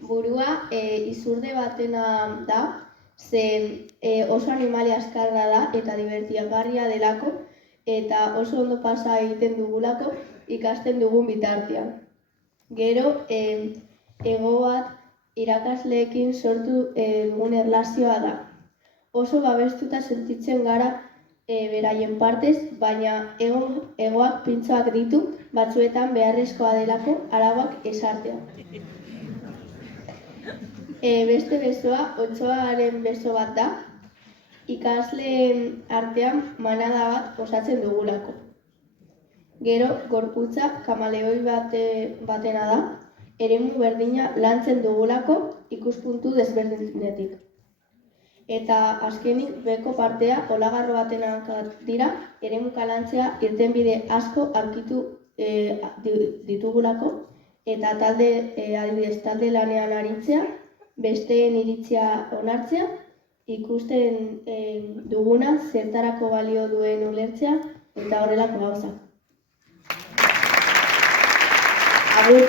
Burua izurde batena da, zen oso animalia askarra da eta divertiagarria delako, eta oso ondo pasa egiten dugulako ikasten dugun bitartean. Gero, ego bat irakasleekin sortu dugun erlazioa da. Oso babestuta sentitzen gara beraien partez, baina egoak pintxoak ditu, batzuetan beharrezkoa delako arauak ezartzea. Beste besoa, otsoaren beso bat da, ikasleen artean manada bat osatzen dugulako. Gero, gorputza kamaleoi batena da, eremu berdina lantzen dugulako ikuspuntu desberdinetik. Eta azkenik, beko partea olagarro batenak dira, eremuka lantzea irtenbide asko aurkitu ditugulako, eta adibidez talde lanean aritzea, besteen iritzia onartzea, ikusten duguna zertarako balio duen ulertzea, eta horrelako gauzak. Agur!